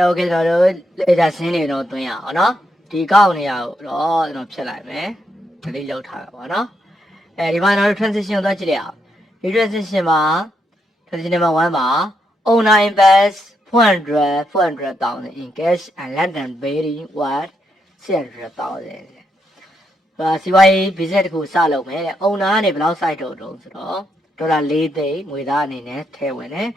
okay ကျွန်တော်တို့လေဒါဆင်းနေတော့တွင်းရအောင်နော်ဒီကောက်နေရတော့ကျွန်တော်ဖြတ်လိုက်မယ် delete လုပ်ထားတာပေါ့နော်ဒီမှာကျွန်တော်တို့ transition ကိုသွားကြည့်လိုက်အောင်ဒီ transition မှာ transition number 1မှာ owner invest 400,000 in cash and land and building what 600,000စီးပွားရေး business တခုစလုပ်မယ်တဲ့ owner ကနေဘယ်လောက် site တော့ဆိုတော့ဒေါ်လာ4သိန်းငွေသားအနေနဲ့ထည့်ဝင်တယ်။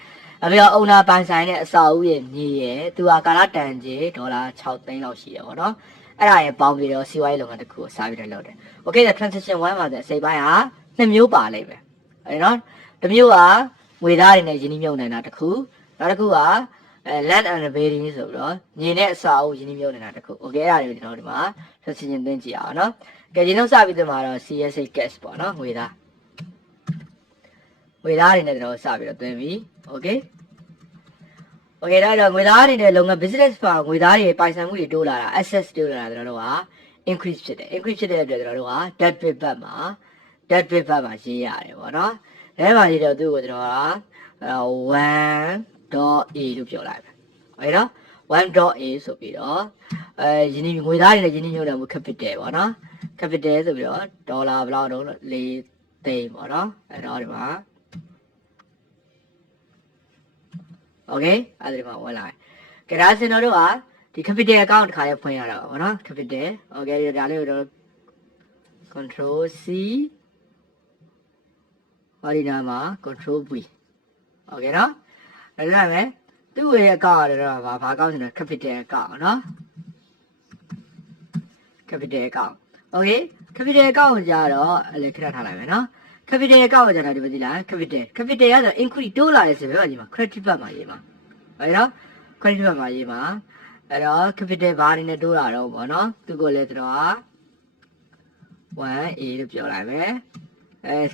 ပြီးတော့ owner ပိုင်ဆိုင်တဲ့အစာအုပ်ရဲ့မြေရဲ့သူကကာလတန်ကြေဒေါ်လာ6သိန်းလောက်ရှိတယ်ပေါ့နော်။အဲ့ဒါရဲ့ပေါင်းပြီးတော့စီးပွားရေးလုပ်ငန်းတစ်ခုကိုစပြီးတော့လုပ်တယ်။ Okay the transition 1မှာတဲ့အစိပ်ပိုင်းဟာ2မျိုးပါလိမ့်မယ်။အဲ့နော်တစ်မျိုးကငွေသားတွေနဲ့ယင်းနှိမ့်မြုပ်နေတာတစ်ခုနောက်တစ်ခုကland and building ဆိုပြီးတော့မြေနဲ့အစာအုပ်ယင်းနှိမ့်မြုပ်နေတာတစ်ခု။ Okay အဲ့ဒါတွေကိုကျွန်တော်ဒီမှာ transition သင်ကြည့်အောင်နော်။ကဲဒီနောက်စပြီးတော့မှာတော့ CSA cash ပေါ့နော်ငွေသားငွေသားတွေနဲ့ကျွန်တော်စပြီးတော့သွင်းပြီ okay ဒါတော့ငွေသားတွေနဲ့လုပ်ငန်း business မှာငွေသားတွေပိုင်ဆိုင်မှုတွေတိုးလာတာ access တိုးလာတာကျွန်တော်တို့က increase ဖြစ်တယ် increase ဖြစ်တဲ့အတွက်ကျွန်တော်တို့က debt bid ဘက်မှာရေးရတယ်ပေါ့နော်ဒါမှရေးတော့သူ့ကိုကျွန်တော်က 1.a လို့ပြောလိုက်မယ်ဟုတ်နော် 1.a ဆိုပြီးတော့ယင်းငွေသားတွေနဲ့ယင်းညှို့တယ်မှု capital ပေါ့နော် capital ဆိုပြီးတော့ဒေါ်လာဘယ်လောက်တော့4သိန်းပေါ့နော်အဲ့တော့ဒီမှာ okay အဲ့ဒီမှာဝင်လာကြဒါစင်တော်တို့ကဒီ capital account တစ်ခါလေးဖွင့်ရတာပါနော် capital okay ဒါလေးကိုတော့ control C ဟောဒီနာမှာ control V okay နော်အဲ့ဒါမဲ့သူ့ရဲ့ account ကတော့ဘာကောင်းစင်တော့ capital account နော် capital account okay capital account ကိုကြာတော့အဲ့လေခဏထားလိုက်မယ်နော် capital account ကိုကြာတော့ဒီမသိလား capital ကဆို increase တိုးလာတယ်ဆိုပြီးတော့ဒီမှာ credit ဘက်မှာရေးမှာဟုတ်နော် credit ဘက်မှာရေးမှာအဲ့တော့ capital ဘာတွေနဲ့တိုးလာတော့ပေါ့နော်သူကိုလည်းကျွန်တော်က 1A လို့ပြောလိုက်မယ်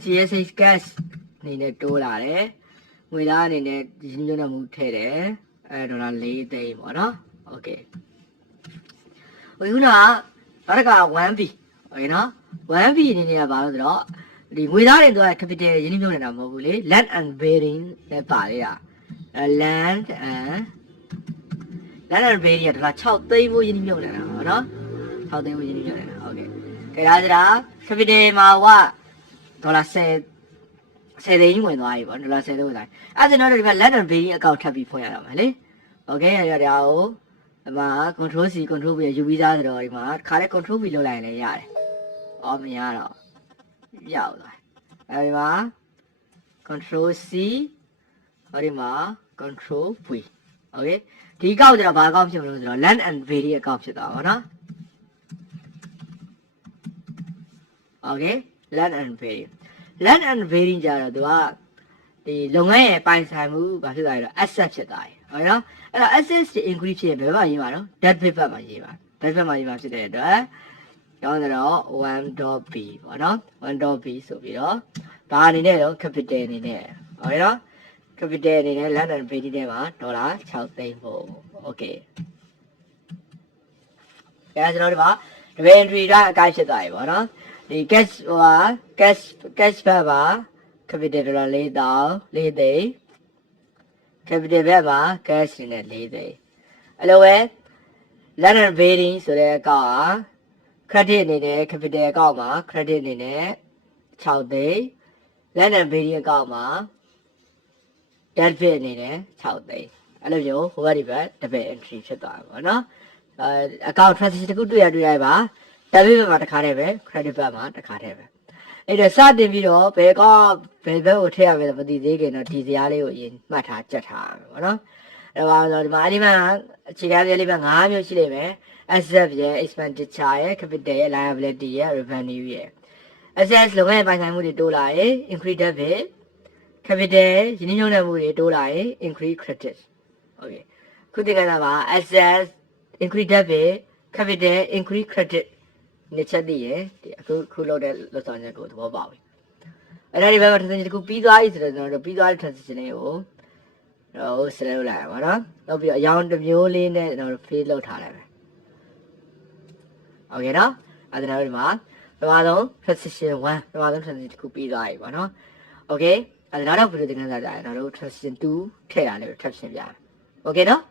CSH cash အနေနဲ့တိုးလာတယ်ငွေသားအနေနဲ့ဒီညွှန်းမှုထည့်တယ်ဒေါ်လာ4သိန်းပေါ့နော် okay ခုနကဘာတက 1B okay နော် 1B အနေနဲ့ကဘာလို့ဆိုတော့ဒီငွေသားတွေတော့ capital ရင်းနှီးမြှုပ်နေတာမဟုတ်ဘူးလေ land and building နဲ့ပါလေတာ land and building ကဒေါ်လာ6သိန်းဖို့ရင်းနှီးမြှုပ်နေတာပေါ့နော်6သိန်းဖို့ရင်းနှီးမြှုပ်နေတာ okay ကြဒါကြတာ capital မှာကဒေါ်လာ10သိန်းဝင်သွားပြီပေါ့ဒေါ်လာ10သိန်းဝင်သွားပြီအဲ့ဒါတော့ဒီမှာ land and building account ထပ်ပြီးဖွင့်ရတော့မယ်လေ okay ရတာကိုဒီမှာ control C control V ယူပြီးသားဆိုတော့ဒီမှာခါလေး control V လုပ်လိုက်ရင်လည်းရတယ်အော်မရတော့ရောက်သွားအဲဒီမှာ control C ဟောဒီမှာ control V okay ဒီကောက်ကျတော့ဘာကောက်ဖြစ်မလို့ဆိုတော့ land and building အကောက်ဖြစ်သွားပါတော့ okay land and building ကျတော့သူကဒီလုပ်ငန်းရဲ့ပိုင်ဆိုင်မှုဘာဖြစ်သွားလဲတော့ asset ဖြစ်သွားတယ်ဟုတ်နော်အဲ့တော့ asset တွေ increase ဖြစ်ရင်ဘယ်မှာရေးမှာတော့ debt bid ဘက်မှာရေးပါ debt ဘက်မှာရေးမှာဖြစ်တဲ့အတွက်ကျောင်းတော့ 1.b ပေါ့နော် 1.b ဆိုပြီးတော့ဒါအနေနဲ့တော့ capital အနေနဲ့ဟုတ်နော် capital အနေနဲ့ land and building ထဲမှာဒေါ်လာ6သိန်းပို့ okay အဲကျွန်တော်တို့က inventory ကအကိုက်ဖြစ်သွားပြီပေါ့နော်ဒီ cash ဟိုဟာ cash ဘက်မှာ capital ဒေါ်လာ4သိန်း capital ဘက်မှာ cash နဲ့4သိန်းအဲ့လိုပဲ land and building ဆိုတဲ့အကောင့်ဟာ credit အနေနဲ့ capital အကောင့်မှာ credit အနေနဲ့6သိန်း land and building အကောင့်မှာ debt bid အနေနဲ့6သိန်းအဲ့လိုမျိုးဟိုဘက်ဒီဘက် double entry ဖြစ်သွားတယ်ပေါ့နော်အကောင့် transaction တခုတွေ့ရပါ debt bid ဘက်မှာတစ်ခါတည်းပဲ credit ဘက်မှာတစ်ခါတည်းပဲအဲ့တော့စတင်ပြီးတော့ဘယ်ကောဘယ်ဘက်ကိုထည့်ရမလဲမသိသေးခင်တော့ဒီဇာတ်လေးကိုအရင်မှတ်ထားကြက်ထားရမယ်ပေါ့နော်အဲ့တော့ဒီမှာအခြေခံလေးပဲ5မျိုးရှိလိမ့်မယ် asset ရဲ့ expenditure ရဲ့ capital ရဲ့ liability ရဲ့ revenue ရဲ့ asset လုပ်ငန်းပိုင်ဆိုင်မှုတွေတိုးလာရင် increase debt capital ရင်းနှီးမြှုပ်နှံမှုတွေတိုးလာရင် increase credit okay ခုသင်ခန်းစာမှာ asset increase debt capital increase credit နှစ်ချက်တည်းရဲ့ဒီအခုလောက်တဲ့လောက်ဆောင်ချက်ကိုသဘောပေါက်ပြီအဲ့ဒါဒီဘက်မှာ transition တခုပြီးသွားပြီဆိုတော့ကျွန်တော်တို့ပြီးသွားတဲ့ transition လေးကိုဆက်လုပ်လိုက်ရပါတော့နောက်ပြီးတော့အရောင်တစ်မျိုးလေးနဲ့ကျွန်တော်တို့ fill လုပ်ထားလိုက်မယ်โอเคနော်အဲ့ဒါဒီမှာပထမဆုံး transition 1ပထမဆုံး transition တခုပြီးသွားပြီပေါ့နော်โอเคအဲ့ဒါနောက်ဗီဒီယိုသင်ခန်းစာကြရင်ကျွန်တော်တို့ transition 2ထည့်တာလေးကိုထပ်ရှင်းပြမယ်โอเคနော်